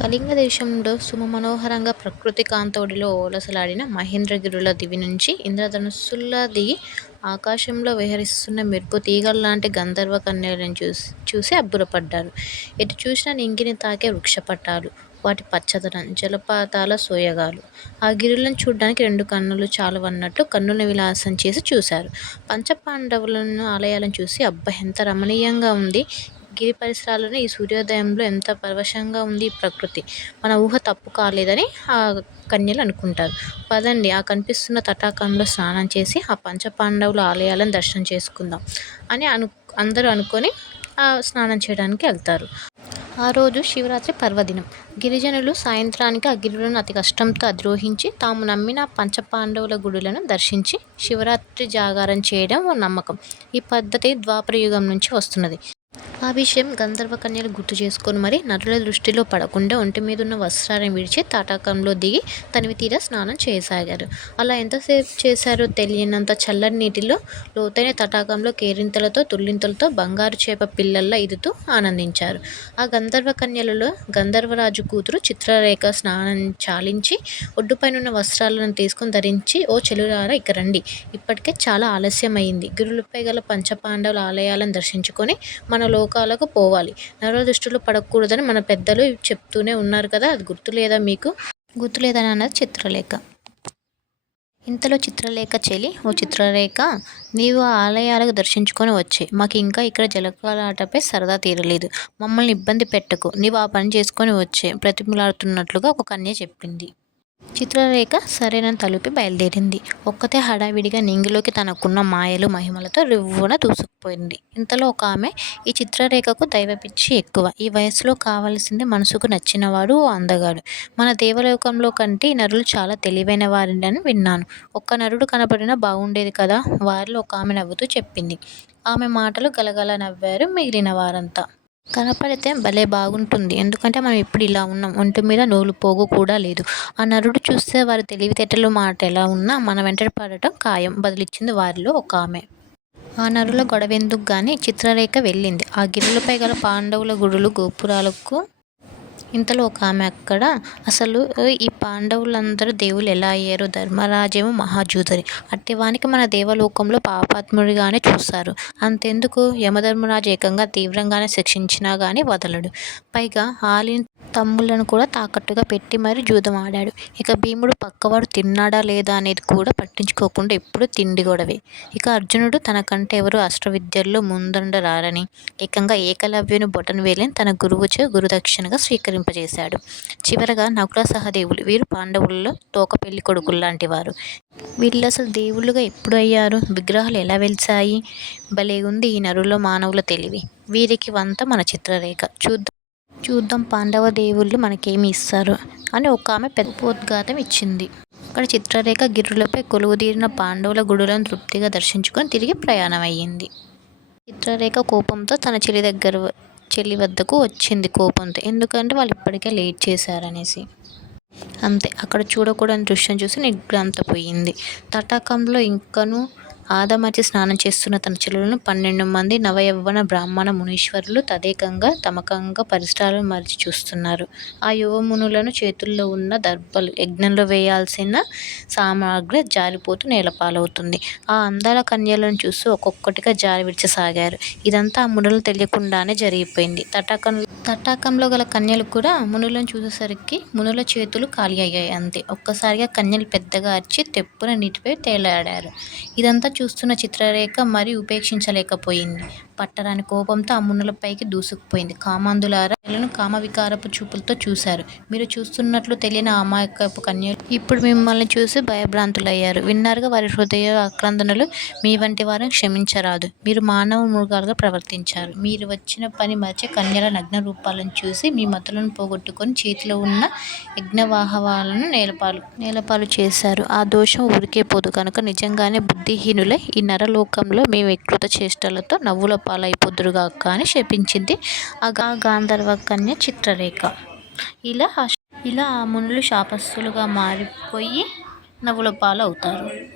కళింగ దేశంలో సుమమనోహరంగా ప్రకృతి కాంతొడిలో ఓలసలాడిన మహేంద్రగిరుల దివి నుంచి ఇంద్రధనుస్సుల్లా దిగి ఆకాశంలో విహరిస్తున్న మెరుపు తీగల్లాంటి గంధర్వ కన్యలను చూసి చూసి అబ్బురపడ్డారు. ఎటు చూసినా నింగిని తాకే వృక్షపట్టాలు వాటి పచ్చదనం, జలపాతాల సోయగాలు. ఆ గిరులను చూడడానికి రెండు కన్నులు చాలవన్నట్టు కన్నుల విలాసం చేసి చూశారు. పంచపాండవులను ఆలయాలను చూసి అబ్బ ఎంత రమణీయంగా ఉంది. గిరి పరిసరాల్లోనే ఈ సూర్యోదయంలో ఎంత పరవశంగా ఉంది ఈ ప్రకృతి. మన ఊహ తప్పు కాలేదని ఆ కన్యలు అనుకుంటారు. పదండి ఆ కనిపిస్తున్న తటాకంలో స్నానం చేసి ఆ పంచపాండవుల ఆలయాలను దర్శనం చేసుకుందాం అని అను అందరూ అనుకొని స్నానం చేయడానికి వెళ్తారు. ఆ రోజు శివరాత్రి పర్వదినం. గిరిజనులు సాయంత్రానికి ఆ గిరులను అతి కష్టంతో అధిరోహించి తాము నమ్మిన పంచపాండవుల గుడులను దర్శించి శివరాత్రి జాగారం చేయడం ఓ నమ్మకం. ఈ పద్ధతి ద్వాపరయుగం నుంచి వస్తున్నది. ఆ విషయం గంధర్వ కన్యలు గుర్తు చేసుకొని మరి నరుల దృష్టిలో పడకుండా ఒంటి మీదున్న వస్త్రాలను విడిచి తాటాకంలో దిగి తనివితీరా స్నానం చేయసాగారు. అలా ఎంతసేపు చేశారో తెలియనంత చల్లని నీటిలో లోతైన తటాకంలో కేరింతలతో తుల్లింతలతో బంగారు చేప పిల్లల్లా ఈదుతూ ఆనందించారు. ఆ గంధర్వ కన్యలలో గంధర్వరాజు కూతురు చిత్రరేఖ స్నానం చాలించి ఒడ్డుపైనున్న వస్త్రాలను తీసుకుని ధరించి ఓ చెలురార ఇక రండి. ఇప్పటికే చాలా ఆలస్యమైంది గిరులపై గల పంచపాండవుల ఆలయాలను దర్శించుకొని మన లోకాలకు పోవాలి. నరుల దృష్టిలో పడకూడదని మన పెద్దలు చెప్తూనే ఉన్నారు కదా అది గుర్తులేదా మీకు? గుర్తులేదని అన్నది చిత్రలేఖ. ఇంతలో చిత్రలేఖ చెలి ఓ చిత్రలేఖ నీవు ఆ దర్శించుకొని దర్శించుకుని మాకు ఇంకా ఇక్కడ జలకాలాటపై సరదా తీరలేదు. మమ్మల్ని ఇబ్బంది పెట్టకు. నీవు ఆ పని చేసుకొని వచ్చే ప్రతిమలాడుతున్నట్లుగా ఒక కన్య చెప్పింది. చిత్రరేఖ సరైన తలుపి బయలుదేరింది. ఒక్కతే హడావిడిగా నింగిలోకి తనకున్న మాయలు మహిమలతో రివ్వున దూసుకుపోయింది. ఇంతలో ఒక ఆమె ఈ చిత్రరేఖకు దైవపిచ్చి ఎక్కువ. ఈ వయసులో కావలసింది మనసుకు నచ్చినవాడు ఓ అందగాడు. మన దేవలోకంలో కంటే ఈ నరులు చాలా తెలివైన వారిని విన్నాను. ఒక్క నరుడు కనపడినా బాగుండేది కదా వారిలో ఒక ఆమె నవ్వుతూ చెప్పింది. ఆమె మాటలు గలగల నవ్వారు మిగిలిన వారంతా. కనపడితే భలే బాగుంటుంది. ఎందుకంటే మనం ఇప్పుడు ఇలా ఉన్నాం. ఒంటి మీద నూలు పోగు కూడా లేదు. ఆ నరుడు చూస్తే వారి తెలివితేటలు మాట ఎలా ఉన్నా మన వెంట పడటం ఖాయం బదిలిచ్చింది వారిలో ఒక ఆమె ఆ నరుల గొడవెందుకుగాని చిత్రరేఖ వెళ్ళింది ఆ గిరులపై గల పాండవుల గుడులు గోపురాలకు. ఇంతలో ఒక ఆమె అక్కడ అసలు ఈ పాండవులందరూ దేవుళ్ళు ఎలా అయ్యారు? ధర్మరాజేమో మహాజూదరి. అట్టివానికి మన దేవలోకంలో పాపాత్ముడిగానే చూస్తారు. అంతెందుకు యమధర్మరాజు ఏకంగా తీవ్రంగానే శిక్షించినాగాని వదలడు. పైగా ఆలి తమ్ములను కూడా తాకట్టుగా పెట్టి మరీ జూదం ఆడాడు. ఇక భీముడు పక్కవాడు తిన్నాడా లేదా అనేది కూడా పట్టించుకోకుండా ఎప్పుడూ తిండి గొడవే. ఇక అర్జునుడు తనకంటే ఎవరు అష్టవిద్యల్లో ముందుండరారని ఏకంగా ఏకలవ్యుని బొటనవేలుని తన గురువుచే గురుదక్షిణగా స్వీకరింపజేశాడు. చివరగా నకుల సహదేవులు వీరు పాండవుల్లో తోక వీళ్ళు అసలు దేవుళ్ళుగా ఎప్పుడు అయ్యారు? విగ్రహాలు ఎలా వెలిసాయి భలే ఉంది ఈ నరులో మానవుల తెలివి. వీరికి వంత మన చిత్రరేఖ చూద్దాం చూద్దాం పాండవ దేవుళ్ళు మనకేమి ఇస్తారు అని ఒక ఆమె పెద్దపోద్ఘాతం ఇచ్చింది. అక్కడ చిత్రరేఖ గిరులపై కొలువుదీరిన పాండవుల గుడులను తృప్తిగా దర్శించుకొని తిరిగి ప్రయాణం అయ్యింది చిత్రరేఖ కోపంతో తన చెల్లి దగ్గర చెల్లి వద్దకు వచ్చింది కోపంతో. ఎందుకంటే వాళ్ళు ఇప్పటికే లేట్ చేశారనేసి. అంతే అక్కడ చూడకూడని దృశ్యం చూసి నిర్గ్రాంతపోయింది తటాకంలో ఇంకనూ ఆదమర్చి స్నానం చేస్తున్న తన చెలులను పన్నెండుమంది నవయవ్వన బ్రాహ్మణ మునీశ్వరులు తదేకంగా తమకంగా పరిసరాలను మరిచి చూస్తున్నారు. ఆ యువమునులను చేతుల్లో ఉన్న దర్భలు, యజ్ఞంలో వేయాల్సిన సామాగ్రి జారిపోతూ నేలపాలవుతుంది. ఆ అందాల కన్యలను చూస్తూ ఒక్కొక్కటిగా జారి విడిచసాగారు ఇదంతా ఆ మునులు తెలియకుండానే జరిగిపోయింది. తటాకంలో గల కన్యలు కూడా మునులను చూసేసరికి మునుల చేతులు ఖాళీ అయ్యాయి అంతే. ఒక్కసారిగా కన్యలు పెద్దగా అరిచి తెప్పున నీటిపై తేలాడారు. ఇదంతా చూస్తున్న చిత్రరేఖ మరి ఉపేక్షించలేకపోయింది. పట్టరాని కోపంతో ఆ దూసుకుపోయింది. కామాంధులారా! కామవికారపు చూపులతో చూశారు. మీరు చూస్తున్నట్లు తెలియని అమాయకపు కన్యలు ఇప్పుడు మిమ్మల్ని చూసి భయభ్రాంతులయ్యారు. విన్నారుగా వారి హృదయ ఆక్రందనలు. మీవంటి వారిని క్షమించరాదు. మీరు మానవ మృగాలుగా ప్రవర్తించారు. మీరు వచ్చిన పని మరచి కన్యల నగ్న రూపాలను చూసి మీ మతులను పోగొట్టుకుని చేతిలో ఉన్న యజ్ఞవాహవాలను నేలపాలు నేలపాలు చేశారు. ఆ దోషం ఊరికే పోదు కనుక నిజంగానే బుద్ధిహీనులు ఈ నరలోకంలో మీ వికృత చేష్టలతో నవ్వుల పాలైపోదురుగాక అని శపించింది ఆ గాంధర్వకన్య చిత్రరేఖ ఇలా ఇలా ఆ మునులు శాపగ్రస్తులుగా మారిపోయి నవ్వుల అవుతారు.